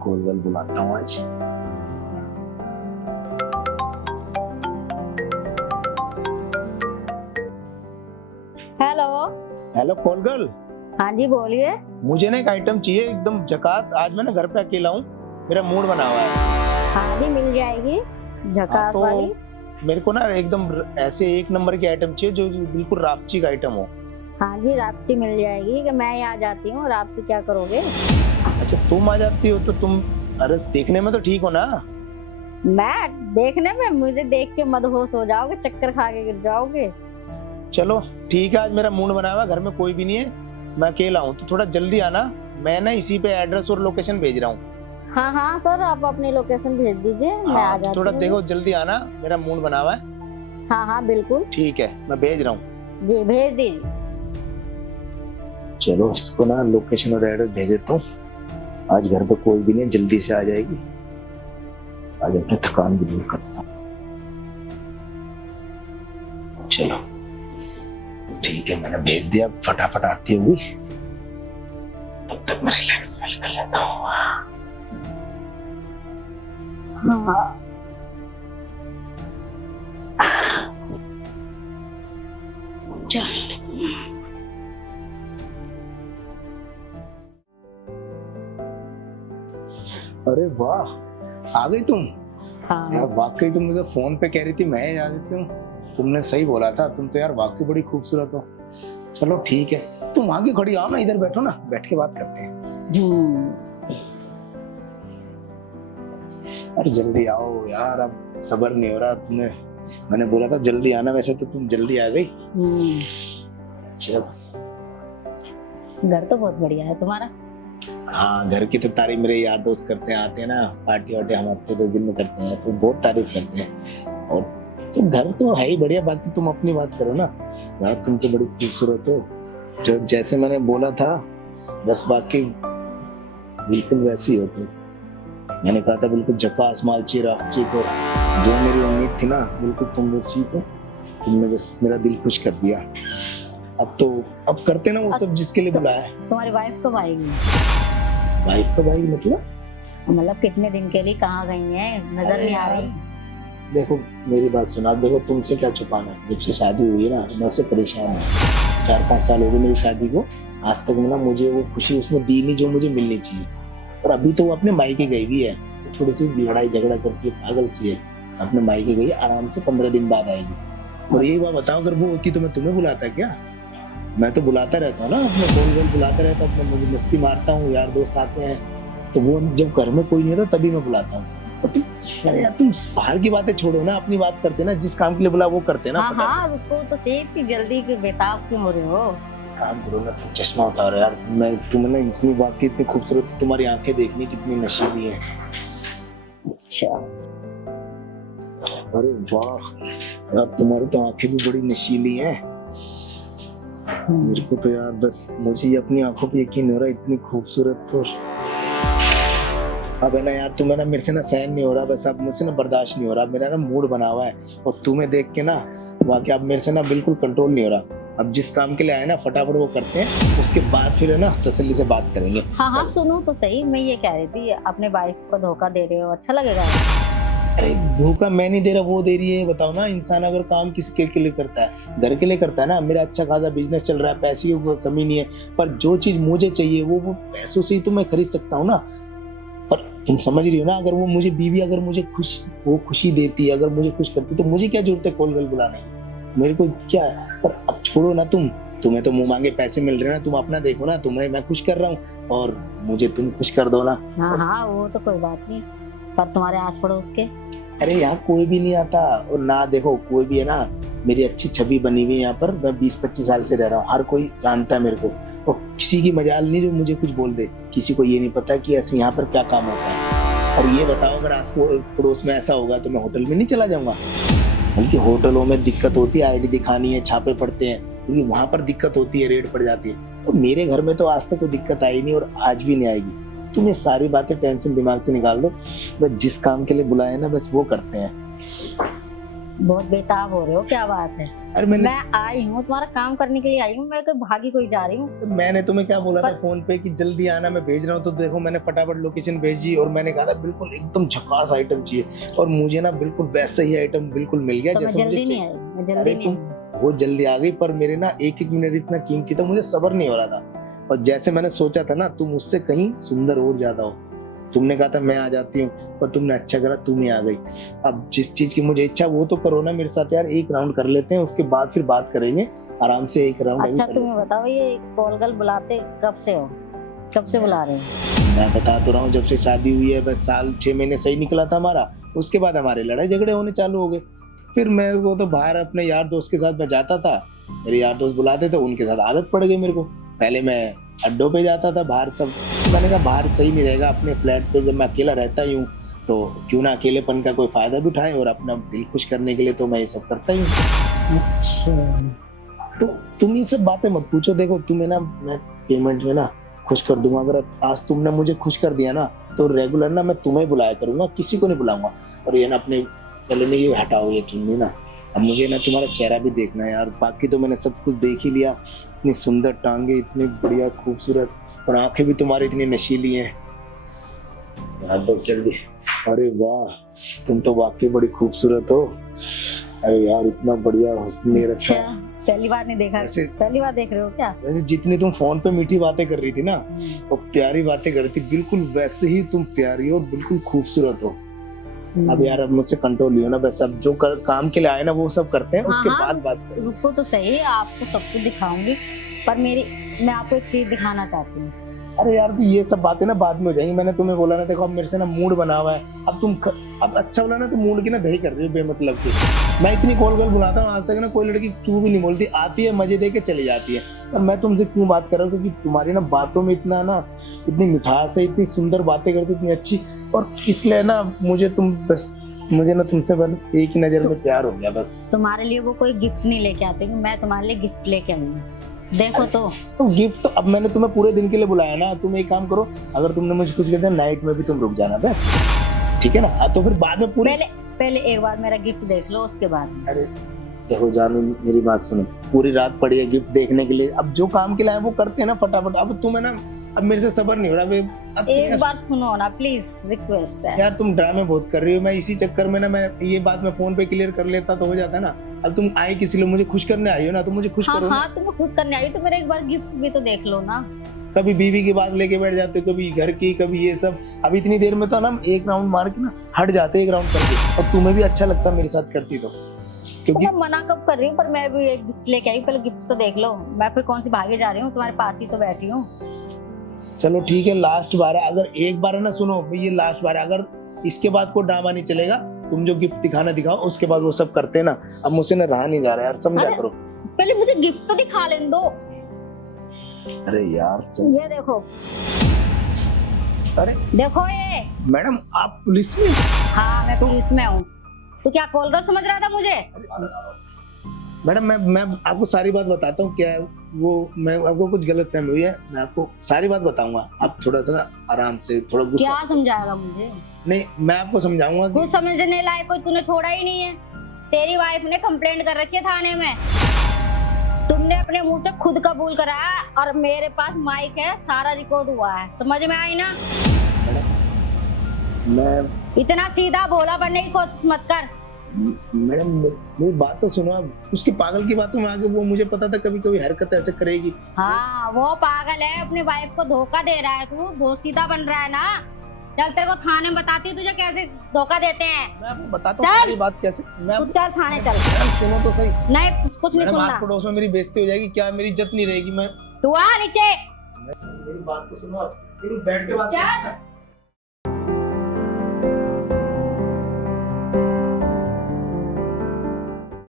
कोलगल बुलाता हूँ आज। हेलो। हेलो कोलगल। हाँ जी बोलिए। मुझे ना एक आइटम चाहिए एकदम झकास। आज मैं ना घर पे अकेला हूँ, मेरा मूड बना हुआ है। हाँ जी मिल जाएगी हाँ, झकास तो वाली। मेरे को ना एकदम ऐसे एक नंबर की आइटम चाहिए जो बिल्कुल राफची का आइटम हो। हाँ जी रापची मिल जाएगी कि मैं यहाँ जाती हूँ, रापची क्या करोगे? अच्छा तुम आ जाती हो तो तुम, अरे देखने में तो ठीक हो ना। मैं देखने में, मुझे देख के मदहोश हो जाओगे, चक्कर खा के गिर जाओगे। चलो ठीक है, आज मेरा मूड बना हुआ है, घर में कोई भी नहीं है, मैं अकेला हूँ, तो थोड़ा जल्दी आना। मैं ना इसी पे एड्रेस और लोकेशन भेज रहा हूँ। हाँ हाँ सर, आप अपनी लोकेशन भेज दीजिए, मैं आ हाँ तो जाती थोड़ा हूँ। देखो जल्दी आना, मेरा मूड बना हुआ है। हाँ हाँ बिल्कुल। ठीक है मैं भेज रहा हूँ। जी भेज दीजिए। चलो इसको ना लोकेशन और एड्रेस भेज देता हूँ। आज घर पे कोई भी नहीं, जल्दी से आ जाएगी। आज अपनी थकान भी दूर करता हूँ। चलो ठीक है, मैंने भेज दिया, फटाफट आती होगी, तब तक मैं रिलैक्स फील कर लेता हूँ। हाँ चल। अरे वाह, आ गई तुम। हाँ यार वाकई तुम मुझे फोन पे कह रही थी मैं आ जाती हूँ, तुमने सही बोला था, तुम तो यार वाकई बड़ी खूबसूरत हो। चलो ठीक है, तुम आगे खड़ी आओ ना, इधर बैठो ना, बैठ के बात करते हैं। अरे जल्दी आओ यार, अब सब्र नहीं हो रहा। तुमने, मैंने बोला था जल्दी आना, वैसे तो तुम जल्दी आ गई। चलो घर तो बहुत बढ़िया है तुम्हारा। हाँ, घर की तो तारीफ मेरे यार दोस्त करते हैं, आते हैं ना पार्टी वार्टी, हम हफ्ते 10 दिन में करते हैं, तो बहुत तारीफ करते हैं। और तो घर तो है ही बढ़िया, बाकी तुम अपनी बात करो ना यार, तुम तो बड़ी खूबसूरत हो, जो जैसे मैंने बोला था, बस बाकी बिल्कुल वैसी हो तुम। मैंने कहा था बिल्कुल झकास मालची राफची को, जो मेरी उम्मीद थी ना बिल्कुल तुम वैसी हो। तुमने बस मेरा दिल खुश कर दिया। अब करते ना वो सब जिसके लिए बुलाया है। तुम्हारी वाइफ कब आएगी? वाइफ का भाई मतलब कितने दिन के लिए कहाँ गई हैं, नजर नहीं आ रही? देखो मेरी बात सुना, देखो तुमसे क्या छुपाना, जब से शादी हुई है ना मैं उससे परेशान हूँ। 4-5 साल हो गए मेरी शादी को, आज तक ना मुझे वो खुशी उसने दी नहीं जो मुझे मिलनी चाहिए। और अभी तो वो अपने मायके गई भी है, थोड़ी सी लड़ाई झगड़ा करके पागल सी है, अपने मायके गई, आराम से 15 दिन बाद आएगी। और यही बात बताओ, अगर वो होती तो मैं तुम्हें बुलाता क्या? मैं तो बुलाता रहता हूँ ना, अपने फोन बुलाता रहता हूँ, अपने मुझे मस्ती मारता हूँ, यार दोस्त आते हैं, तो वो जब घर में कोई नहीं होता तभी मैं बुलाता हूँ। तो तुम, अरे यार तुम बाहर की बातें छोड़ो ना, अपनी बात करते ना, जिस काम के लिए बुला वो करते ना। हाँ हाँ उसको तो सेब की जल्दी के बेताब क्यों हो रहे हो? काम करो ना, तुम चश्मा उतारो यार, मैं तुम्हें ना इतनी बात की, इतनी खूबसूरत तुम्हारी आंखें देखनी कितनी नशीली हैं। अच्छा। अरे वाह यार, तुम्हारी तो आंखें भी बड़ी नशीली हैं। मेरे को तो यार बस मुझे अपनी आंखों पे यकीन नहीं हो रहा, इतनी खूबसूरत। तो अब है ना यार, तुम्हें ना मेरे से ना सहन नहीं हो रहा, बस अब मुझसे ना बर्दाश्त नहीं हो रहा, मेरा ना मूड बना हुआ है, और तुम्हें देख के ना वाकई अब मेरे से ना बिल्कुल कंट्रोल नहीं हो रहा। अब जिस काम के लिए आए ना फटाफट वो करते हैं, उसके बाद फिर है ना तसल्ली से बात करेंगे। हाँ हाँ सुनो तो सही, मैं ये कह रही थी अपने वाइफ को धोखा दे रहे हो, अच्छा लगेगा? अरे धोखा मैं नहीं दे रहा, वो दे रही है। बताओ ना, इंसान अगर काम किसके के लिए करता है, घर के लिए करता है ना। मेरा अच्छा खासा बिजनेस चल रहा है, पैसे की कोई कमी नहीं है, पर जो चीज मुझे चाहिए वो पैसों से ही तो मैं खरीद सकता हूँ ना। पर तुम समझ रही हो ना, अगर वो मुझे बीवी अगर मुझे वो खुशी देती है, अगर मुझे खुश करती, तो मुझे क्या जरूरत है कोलगल बुलाने की, मेरे को क्या है। पर अब छोड़ो ना, तुम्हें तो मुंह मांगे पैसे मिल रहे हैं ना, तुम अपना देखो ना, तुम्हें मैं खुश कर रहा हूँ और मुझे तुम खुश कर दो ना। हाँ हाँ वो तो कोई बात नहीं, पर तुम्हारे आस पड़ोस के? अरे यहाँ कोई भी नहीं आता, और ना देखो कोई भी है ना, मेरी अच्छी छवि बनी हुई है यहाँ पर, मैं 20-25 साल से रह रहा हूँ, हर कोई जानता है मेरे को, और किसी की मजाल नहीं जो मुझे कुछ बोल दे। किसी को ये नहीं पता कि ऐसे यहाँ पर क्या काम होता है। और ये बताओ, अगर आस पड़ोस में ऐसा होगा तो मैं होटल में नहीं चला जाऊंगा, बल्कि होटलों में दिक्कत होती है, आईडी दिखानी है, छापे पड़ते हैं, क्योंकि वहां पर दिक्कत होती है, रेड पड़ जाती है। तो मेरे घर में तो आज तक कोई दिक्कत आई नहीं और आज भी नहीं आएगी। तुम ये सारी बातें टेंशन दिमाग से निकाल दो, बस जिस काम के लिए बुलाए ना बस वो करते हैं। बहुत बेताब हो रहे हो, क्या बात है? अरे मैं आई हूँ तुम्हारा काम करने के लिए आई हूँ, मैं कोई भागी कोई जा रही हूँ। मैंने तुम्हें क्या बोला था पर- फोन पे कि जल्दी आना, मैं भेज रहा हूँ, तो देखो मैंने फटाफट लोकेशन भेजी और मैंने कहा था बिल्कुल एकदम झकास आइटम चाहिए, और मुझे ना बिल्कुल वैसा ही आइटम बिल्कुल मिल गया तो मैं जैसे मुझे जल्दी नहीं चाहिए। आई, मैं जल्दी अरे नहीं तुम आई। बहुत जल्दी आ गई, पर मेरे ना एक एक मिनट इतना कीमती था, मुझे सब्र नहीं हो रहा था। और जैसे मैंने सोचा था ना, तुम उससे कहीं सुंदर और ज्यादा हो। तुमने कहा था मैं आ जाती हूँ, पर तुमने अच्छा करा तुम ही आ गई। अब जिस चीज की मुझे इच्छा वो तो करो ना मेरे साथ यार, एक राउंड कर लेते हैं, उसके बाद फिर बात करेंगे आराम से। एक राउंड अच्छा अभी कर तुम्हें बताओ, ये कॉल बुलाते कब से हो, कब से बुला रहे हो? मैं बता तो रहा हूँ, जब से शादी हुई है बस साल 6 महीने सही निकला था हमारा, उसके बाद हमारे लड़ाई झगड़े होने चालू हो गए। फिर मेरे को तो बाहर अपने यार दोस्त के साथ मैं जाता था, मेरे यार दोस्त बुलाते थे, उनके साथ आदत पड़ गई मेरे को। पहले मैं अड्डों पे जाता था बाहर सब, मैंने कहा बाहर सही नहीं रहेगा, अपने फ्लैट पे जब मैं अकेला रहता ही हूँ तो क्यों ना अकेलेपन का कोई फायदा भी उठाए, और अपना दिल खुश करने के लिए तो मैं ये सब करता ही हूँ। तो तुम ये सब बातें मत पूछो, देखो तुम्हें ना मैं पेमेंट में ना खुश कर दूंगा। अगर आज तुमने मुझे खुश कर दिया ना, तो रेगुलर ना मैं तुम्हें बुलाया करूंगा, किसी को नहीं बुलाऊंगा। और ये ना अपने पहले में ये हटाओ ये चुन्नी ना, अब मुझे ना तुम्हारा चेहरा भी देखना है यार, बाकी तो मैंने सब कुछ देख ही लिया। इतनी सुंदर टांगे, इतनी बढ़िया खूबसूरत, और आंखें भी तुम्हारी इतनी नशीली हैं यार, बस जल्दी। अरे वाह, तुम तो वाकई बड़ी खूबसूरत हो। अरे यार इतना बढ़िया हुस्न नहीं रखा। अच्छा, पहली बार नहीं देखा? वैसे पहली बार देख रहे हो क्या? वैसे जितनी तुम फोन पे मीठी बातें कर रही थी ना, और प्यारी बातें कर रही थी, बिल्कुल वैसे ही तुम प्यारी हो, बिल्कुल खूबसूरत हो। अब यार अब मुझसे कंट्रोल लियो ना, बस अब जो काम के लिए आए ना वो सब करते हैं, उसके हाँ, बाद बात करें। रुको तो सही, आपको सब कुछ दिखाऊंगी, पर मैं आपको एक चीज दिखाना चाहती हूँ। अरे यार तो ये सब बातें ना बाद में हो जाएंगी, मैंने तुम्हें बोला ना, देखो अब मेरे से ना मूड बना हुआ है, अब अच्छा बोला ना तो मूड की ना दही कर रही हो बेमतलब की। मैं इतनी कॉल बुलाता हूँ, आज तक ना कोई लड़की चू भी नहीं बोलती, आती है मजे दे के चली जाती है। और मैं तुमसे क्यों बात कर रहा हूँ, क्योंकि तुम्हारी ना बातों में इतना ना, इतनी मिठास है, इतनी सुंदर बातें करती, इतनी अच्छी, और इसलिए ना मुझे ना तुमसे बस एक ही नजर में प्यार हो गया बस। तुम्हारे लिए वो कोई गिफ्ट नहीं लेके आते, मैं तुम्हारे लिए गिफ्ट लेके आई हूँ, देखो तो गिफ्ट तो अब मैंने तुम्हें पूरे दिन के लिए बुलाया ना, तुम एक काम करो, अगर तुमने मुझे कुछ कहते नाइट में भी तुम रुक जाना बस, ठीक है ना? तो फिर बाद में पूरे पहले एक बार मेरा गिफ्ट देख लो, उसके बाद। अरे देखो जानू मेरी बात सुनो, पूरी रात पड़ी है गिफ्ट देखने के लिए, अब जो काम के लिए आए वो करते हैं ना फटाफट। अब तुम्हें ना अब मेरे से सब्र नहीं हो रहा। अब एक बार सुनो ना प्लीज, रिक्वेस्ट है यार तुम ड्रामे बहुत कर रही हो, मैं इसी चक्कर में ना मैं ये बात मैं फोन पे क्लियर कर लेता तो हो जाता ना। अब तुम आई किसी लिए, मुझे खुश करने आई हो ना, तो मुझे खुश करो ना। हाँ, तुम्हें खुश करने आई तो मेरा एक बार गिफ्ट भी तो देख लो ना। कभी बीवी की बात लेके बैठ जाते हो, कभी घर की, कभी ये सब। अब इतनी देर में तो ना एक राउंड मार के ना हट जाते, एक राउंड करके, और तुम्हें भी अच्छा लगता मेरे साथ करती तो, क्योंकि मैं मना कब कर रही हूँ, पर मैं भी एक गिफ्ट लेके आई, पहले गिफ्ट तो देख लो। मैं फिर कौन सी भागे जा रही हूँ, तुम्हारे पास ही तो बैठी हूँ। चलो ठीक है, लास्ट बार है, अगर एक बार है ना, सुनो ये लास्ट बार है, अगर इसके बाद कोई ड्रामा नहीं चलेगा, तुम जो गिफ्ट दिखाना दिखाओ, उसके बाद वो सब करते हैं ना। अब मुझसे ना रहा नहीं जा रहा यार, समझा अरे, करो। पहले मुझे गिफ्ट तो दिखा लेने दो। अरे यार ये देखो, अरे देखो ये। मैडम आप पुलिस में? हाँ, मैं पुलिस में हूँ। तो क्या कॉल कर समझ रहा था मुझे? मैडम मैं आपको सारी बात बताता हूँ, क्या है वो, मैं आपको कुछ गलत फहमी हुई है, मैं आपको सारी बात बताऊंगा, आप थोड़ा सा ना आराम से, थोड़ा गुस्सा। क्या समझाएगा मुझे? नहीं मैं आपको समझाऊंगा कि कुछ समझने लायक कोई तूने छोड़ा ही नहीं है। तेरी वाइफ ने कंप्लेंट कर रखी है थाने में, तुमने अपने मुंह से खुद कबूल कराया, और मेरे पास माइक है, सारा रिकॉर्ड हुआ है, समझ में आई ना? मैं इतना सीधा भोला बनने की कोशिश मत कर। मैडम मेरी बात तो सुनो, उसकी पागल की बातों में आगे वो मुझे पता था कभी कभी हरकत ऐसे करेगी। हाँ, वो पागल है, अपनी वाइफ को धोखा दे रहा है, तू बहुत सीधा बन रहा है ना। चल तेरे को थाने में बताती हूँ तुझे कैसे धोखा देते हैं। मैं आपको बताता हूँ सारी बात कैसे। तू चल थाने चल। मैडम सुनो तो सही। नहीं कुछ नहीं मैडम आस सुनना। पड़ोस में मेरी बेइज्जती हो जाएगी, क्या मेरी इज्जत नहीं रहेगी? मैं तू आ नीचे। मेरी बात तो सुनो, मेरी बैठ के बात चल। सुनो।